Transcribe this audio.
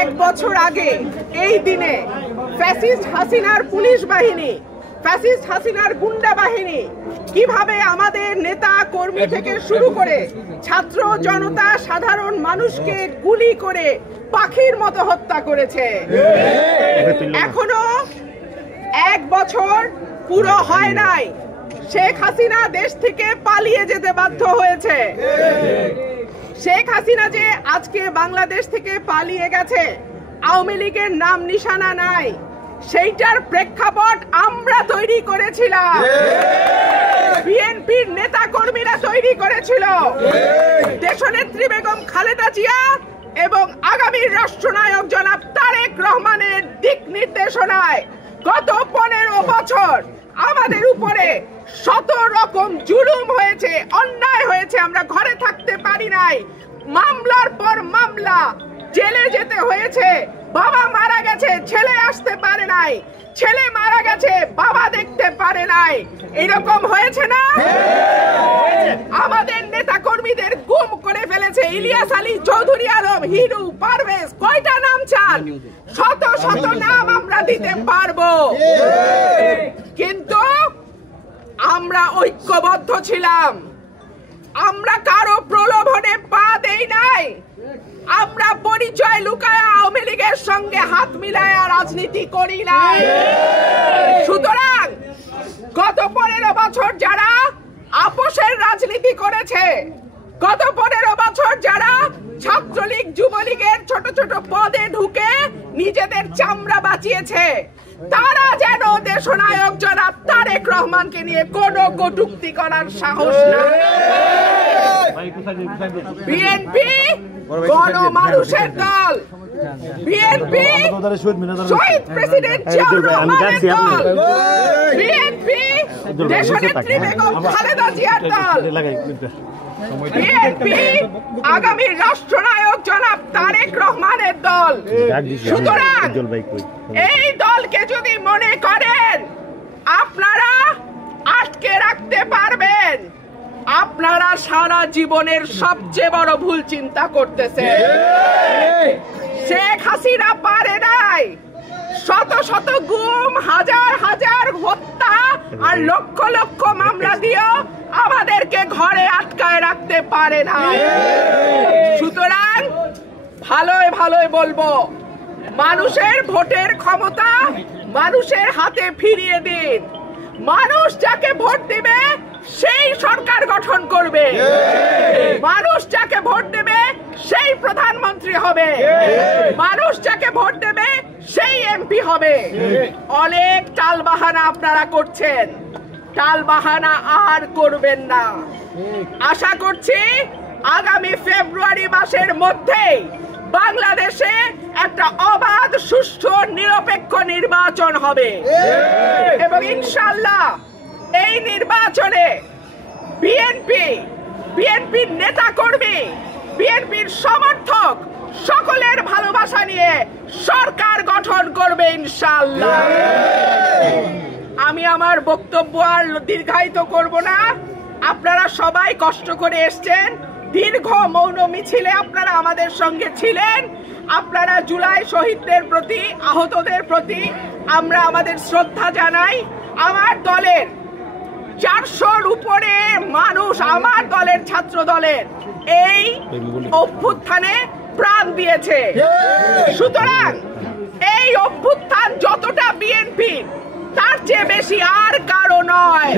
এক বছর আগে এই দিনে ফ্যাসিস্ট হাসিনার পুলিশ বাহিনী, ফ্যাসিস্ট হাসিনার গুন্ডা বাহিনী কিভাবে আমাদের নেতা কর্মী থেকে শুরু করে ছাত্র জনতা সাধারণ মানুষকে গুলি করে পাখির মতো হত্যা করেছে। এখনো এক বছর পুরো হয় নাই, শেখ হাসিনা দেশ থেকে পালিয়ে যেতে বাধ্য হয়েছে। শেখ হাসিনা যে আজকে বাংলাদেশ থেকে পালিয়ে গেছে, আওয়ামী লীগের নাম নিশানা নাই, সেইটার প্রেক্ষাপট আমরা তৈরি করেছিলাম, বিএনপির নেতা কর্মীরা তৈরি করেছিল। দেশনেত্রী বেগম খালেদা জিয়া এবং আগামী রাষ্ট্রনায়ক জনাব তারেক রহমানের দিক নির্দেশনায় গত 15 বছর আমাদের উপরে শত রকম জুলুম হয়েছে, অন্যায় হয়েছে, আমরা ঘরে থাকতে পারি নাই, মামলার পর মামলা, জেলে যেতে হয়েছে, বাবা মারা গেছে ছেলে আসতে পারে নাই, ছেলে মারা গেছে বাবা দেখতে পারে নাই, এরকম হয়েছে না? আমাদের নেতা কর্মীদের গুম করে ফেলেছে। ইলিয়াস আলী, চৌধুরী আলম, হিরু, পারভেজ, কয়টা নাম চান? শত শত নাম আমরা দিতে পারবো, কিন্তু আমরা ঐক্যবদ্ধ ছিলাম, আমরা কারো প্রলোভনে পা দেই নাই, আমরা পরিচয় লুকায় আওয়ামী লীগের সঙ্গে হাত মিলায় রাজনীতি করি নাই। সুতরাং গত 15 বছর যারা আপোষের রাজনীতি করেছে, গত 15 বছর যারা ছাত্রলীগ যুবলীগের ছোট ছোট পদে ঢুকে নিজেদের চামড়া বাঁচিয়েছে, তারা যেন দেশনায়ক জনাব তারেক রহমানকে নিয়ে কোনো কটূক্তি করার সাহস না। বিএনপি গণমানুষের দল, বিএনপি শহীদ প্রেসিডেন্ট জিয়াউর রহমানের দল, বিএনপি দেশনেত্রী বেগম খালেদা জিয়ার দল, বিএনপি আগামী রাষ্ট্রনায়ক জনাব তারেক রহমানের দল। সুতরাং এই দলকে যদি মনে করেন আপনারা আটকে রাখতে পারবেন, আপনারা সারা জীবনের সবচেয়ে বড় ভুল চিন্তা করতেছেন। শেখ হাসিনা পারে নাই, শত শত গুম, হাজার হাজার হত্যা আর লক্ষ লক্ষ মামলা দিয়েও আমাদেরকে ঘরে আটকায় রাখতে পারে না। সুতরাং ভালোই ভালোই বলবো, মানুষের ভোটের ক্ষমতা মানুষের হাতে ফিরিয়ে দিন। মানুষ যাকে ভোট দিবে সেই সরকার গঠন করবে, মানুষ যাকে ভোট দেবে সেই প্রধানমন্ত্রী হবে, মানুষ যাকে ভোট দেবে সেই এমপি হবে। অনেক টালবাহানা আপনারা করছেন, টালবাহানা আর করবেন না। আশা করছি আগামী ফেব্রুয়ারি মাসের মধ্যেই বাংলাদেশে একটা অবাধ, সুষ্ঠু, নিরপেক্ষ নির্বাচন হবে এবং ইনশাআল্লাহ এই নির্বাচনে বিএনপির নেতা কর্মী, বিএনপির সমর্থক সকলের ভালোবাসা নিয়ে সরকার গঠন করবে ইনশাআল্লাহ। আমি আমার বক্তব্য আর দীর্ঘায়িত করব না। আপনারা সবাই কষ্ট করে এসেছেন, দীর্ঘ মৌন মিছিলে আপনারা আমাদের সঙ্গে ছিলেন। আপনারা জুলাই শহীদদের প্রতি, আহতদের প্রতি আমরা আমাদের শ্রদ্ধা জানাই। আমার দলের 400-র উপরে মানুষ আমার দলের, ছাত্র দলের এই অভ্যুত্থানে প্রাণ দিয়েছে। সুতরাং এই অভ্যুত্থান যতটা বিএনপি, তার চেয়ে বেশি আর কারো নয়।